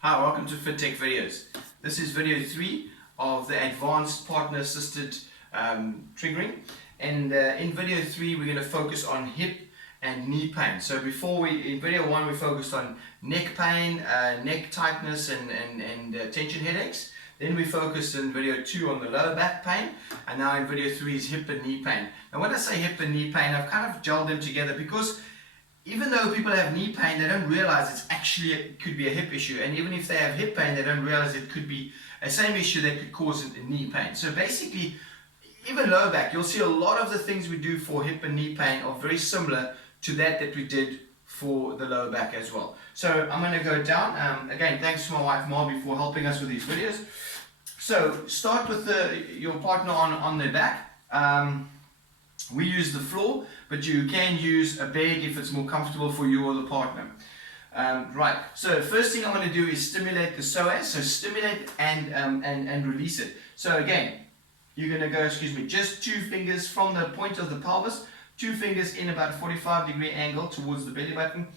Hi, welcome to FitTech Videos. This is video 3 of the advanced partner assisted triggering, and in video 3 we're going to focus on hip and knee pain. So in video 1 we focused on neck pain, neck tightness and tension headaches. Then we focused in video 2 on the lower back pain, and now in video 3 is hip and knee pain. Now when I say hip and knee pain, I've kind of gelled them together because even though people have knee pain, they don't realize it could be a hip issue. And even if they have hip pain, they don't realize it could be a same issue that could cause a knee pain. So basically, even lower back, you'll see a lot of the things we do for hip and knee pain are very similar to that we did for the lower back as well. So I'm going to go down. Again, thanks to my wife Marby for helping us with these videos. So start with your partner on their back. We use the floor, but you can use a bed if it's more comfortable for you or the partner. Right, so first thing I'm going to do is stimulate the psoas, so stimulate and release it. So again, you're going to go, just 2 fingers from the point of the pelvis, 2 fingers in about a 45-degree angle towards the belly button.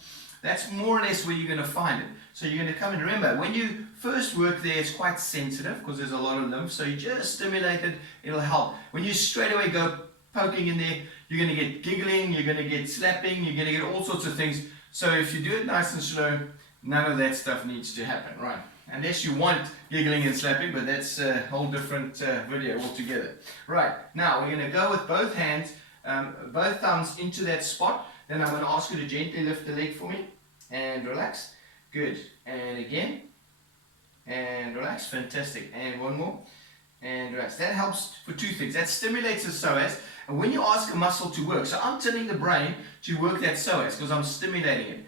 That's more or less where you're going to find it. So you're going to come and remember, when you first work there, it's quite sensitive because there's a lot of lymph, so you just stimulate it, it'll help. When you straight away go poking in there, you're going to get giggling, you're going to get slapping, you're going to get all sorts of things. So if you do it nice and slow, none of that stuff needs to happen, right? Unless you want giggling and slapping, but that's a whole different video altogether. Right, now we're going to go with both hands, both thumbs into that spot. Then I'm going to ask you to gently lift the leg for me and relax. Good. And again. And relax. Fantastic. And one more. And relax. That helps for 2 things. That stimulates the psoas. And when you ask a muscle to work, so I'm telling the brain to work that psoas because I'm stimulating it.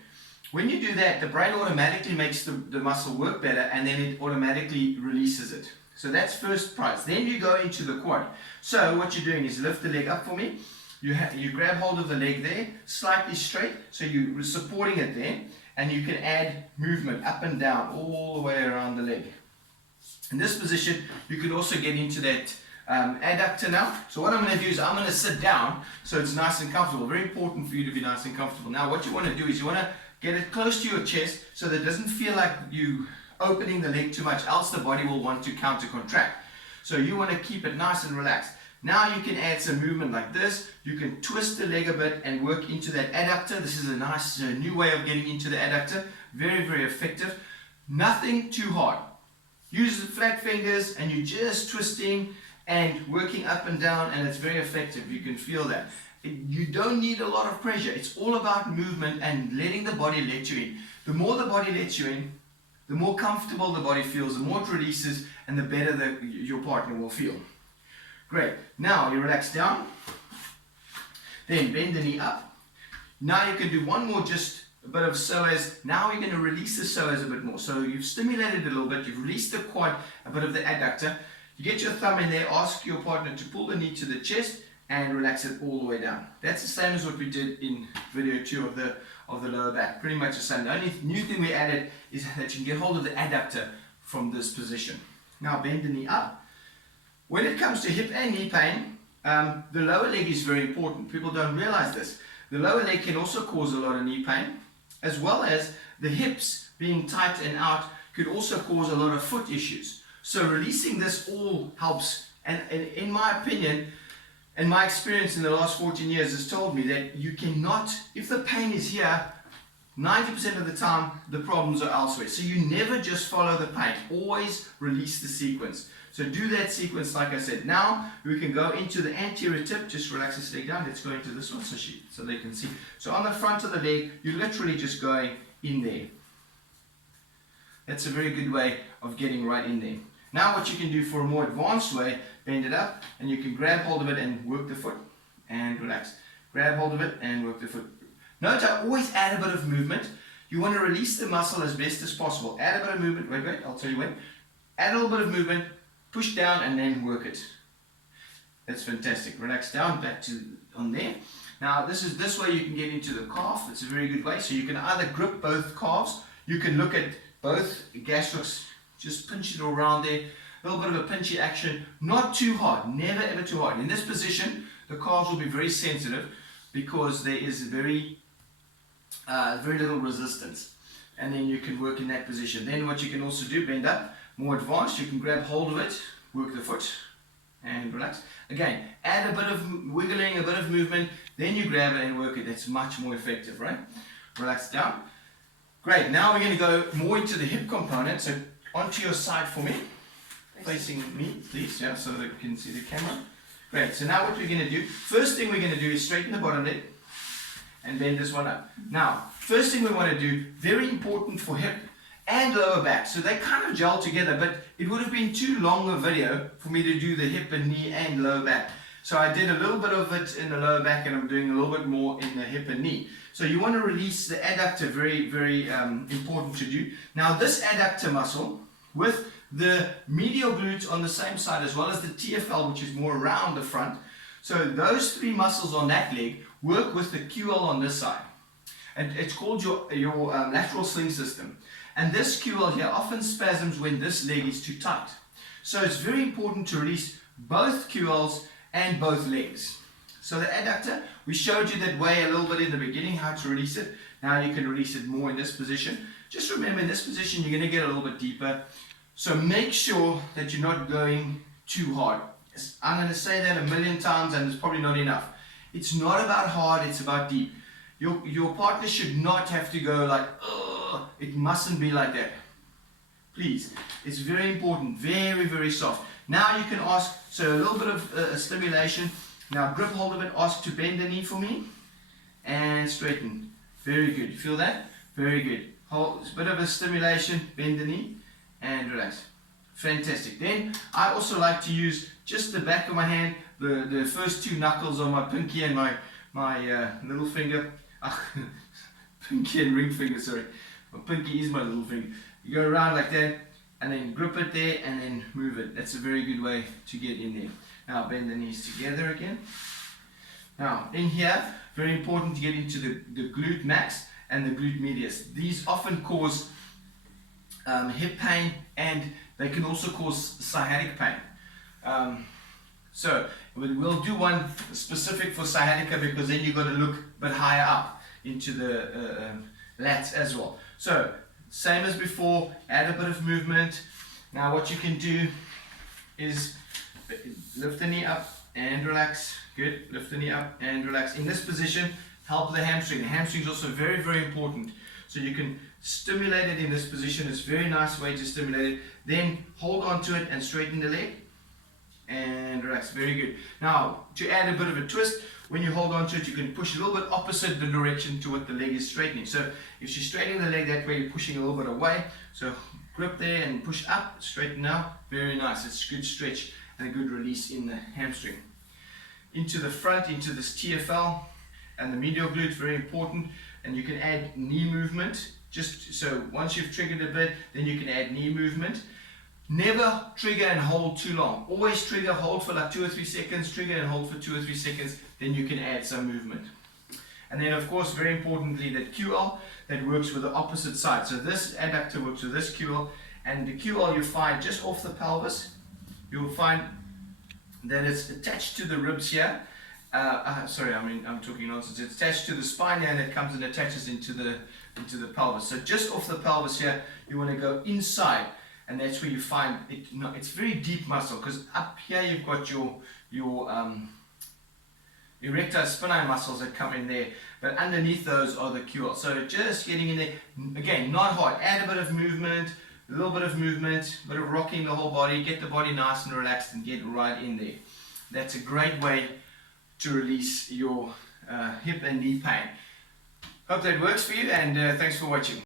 When you do that, the brain automatically makes the muscle work better, and then it automatically releases it. So that's first prize. Then you go into the quad. So what you're doing is lift the leg up for me. You grab hold of the leg there, slightly straight, so you're supporting it there, and you can add movement up and down all the way around the leg. In this position, you can also get into that adductor now. So what I'm going to do is I'm going to sit down so it's nice and comfortable. Very important for you to be nice and comfortable. Now what you want to do is you want to get it close to your chest so that it doesn't feel like you opening the leg too much, else the body will want to counter contract. So you want to keep it nice and relaxed. Now you can add some movement like this. You can twist the leg a bit and work into that adductor. This is a nice new way of getting into the adductor. Very, very effective. Nothing too hard. Use the flat fingers and you're just twisting and working up and down, and it's very effective. You can feel that. You don't need a lot of pressure. It's all about movement and letting the body let you in. The more the body lets you in, the more comfortable the body feels, the more it releases, and the better your partner will feel. Great. Now you relax down. Then bend the knee up. Now you can do one more, just a bit of psoas. Now you're going to release the psoas a bit more. So you've stimulated it a little bit. You've released the quad, a bit of the adductor. You get your thumb in there. Ask your partner to pull the knee to the chest and relax it all the way down. That's the same as what we did in video 2 of the lower back. Pretty much the same. The only new thing we added is that you can get hold of the adductor from this position. Now bend the knee up. When it comes to hip and knee pain, the lower leg is very important. People don't realize this. The lower leg can also cause a lot of knee pain, as well as the hips being tight and out could also cause a lot of foot issues. So releasing this all helps. And in my opinion, and my experience in the last 14 years has told me that you cannot, if the pain is here, 90% of the time the problems are elsewhere. So you never just follow the pain. Always release the sequence. So do that sequence like I said. Now we can go into the anterior tip. Just relax this leg down. Let's go into this one so they can see. So on the front of the leg, you're literally just going in there. That's a very good way of getting right in there. Now what you can do for a more advanced way, bend it up and you can grab hold of it and work the foot and relax. Grab hold of it and work the foot. Note I always add a bit of movement. You want to release the muscle as best as possible. Add a bit of movement. Wait, I'll tell you when. Add a little bit of movement, push down and then work it. That's fantastic. Relax down, back to on there. Now this way you can get into the calf. It's a very good way. So you can either grip both calves. You can look at both gastrocks. Just pinch it all around there. A little bit of a pinchy action. Not too hard. Never ever too hard. In this position, the calves will be very sensitive because there is very little resistance. and then you can work in that position. Then what you can also do, bend up, more advanced, you can grab hold of it, work the foot, and relax. Again, add a bit of wiggling, a bit of movement, then you grab it and work it. That's much more effective, right? Relax down. Great, now we're going to go more into the hip component. So onto your side for me, facing me, please, yeah, so that you can see the camera. Great, so now what we're going to do, first thing we're going to do is straighten the bottom leg and bend this one up. Now, first thing we want to do, very important for hip and lower back. So they kind of gel together, but it would have been too long a video for me to do the hip and knee and lower back. So I did a little bit of it in the lower back, and I'm doing a little bit more in the hip and knee. So you want to release the adductor, very, very important to do. Now this adductor muscle with the medial glutes on the same side, as well as the TFL, which is more around the front. So those three muscles on that leg work with the QL on this side. And it's called your lateral sling system. And this QL here often spasms when this leg is too tight. So it's very important to release both QLs and both legs. So the adductor, we showed you that way a little bit in the beginning, how to release it. Now you can release it more in this position. Just remember, in this position, you're going to get a little bit deeper. So make sure that you're not going too hard. I'm going to say that a million times, and it's probably not enough. It's not about hard, it's about deep. Your partner should not have to go like, ugh. It mustn't be like that. Please, it's very important, very, very soft. Now you can ask, so a little bit of stimulation. Now grip hold of it, ask to bend the knee for me, and straighten. Very good, you feel that? Very good. Hold, a bit of a stimulation, bend the knee, and relax. Fantastic. Then I also like to use just the back of my hand, the first two knuckles on my pinky and my little finger. Pinky and ring finger, sorry. My pinky is my little finger. You go around like that, and then grip it there, and then move it. That's a very good way to get in there. Now bend the knees together again. Now in here, very important to get into the glute max and the glute medius. These often cause hip pain, and they can also cause sciatic pain. So we'll do one specific for sciatica, because then you've got to look a bit higher up into the lats as well. So same as before, add a bit of movement. Now what you can do is lift the knee up and relax. Good, lift the knee up and relax. In this position, help the hamstring. The hamstring is also very, very important. So you can stimulate it in this position. It's a very nice way to stimulate it. Then hold on to it and straighten the leg and relax. Very good. Now to add a bit of a twist, when you hold on to it, you can push a little bit opposite the direction to what the leg is straightening. So if she's straightening the leg that way, you're pushing a little bit away. So grip there and push up, straighten out. Very nice. It's a good stretch and a good release in the hamstring. Into the front, into this TFL and the medial glute, very important. And you can add knee movement. Just so once you've triggered a bit, then you can add knee movement. Never trigger and hold too long. Always trigger, hold for like 2 or 3 seconds, trigger and hold for 2 or 3 seconds, then you can add some movement. And then of course, very importantly, that QL that works with the opposite side. So this adductor works with this QL, and the QL you find just off the pelvis. You'll find that it's attached to the ribs here. Sorry, I'm talking nonsense. It's attached to the spine here, and it comes and attaches into the pelvis. So just off the pelvis here, you want to go inside. And that's where you find it. No, it's very deep muscle, because up here you've got your erector spinae muscles that come in there, but underneath those are the QL. So just getting in there, again, not hard. Add a bit of movement, a little bit of movement, a bit of rocking the whole body, get the body nice and relaxed, and get right in there. That's a great way to release your hip and knee pain. Hope that works for you, and thanks for watching.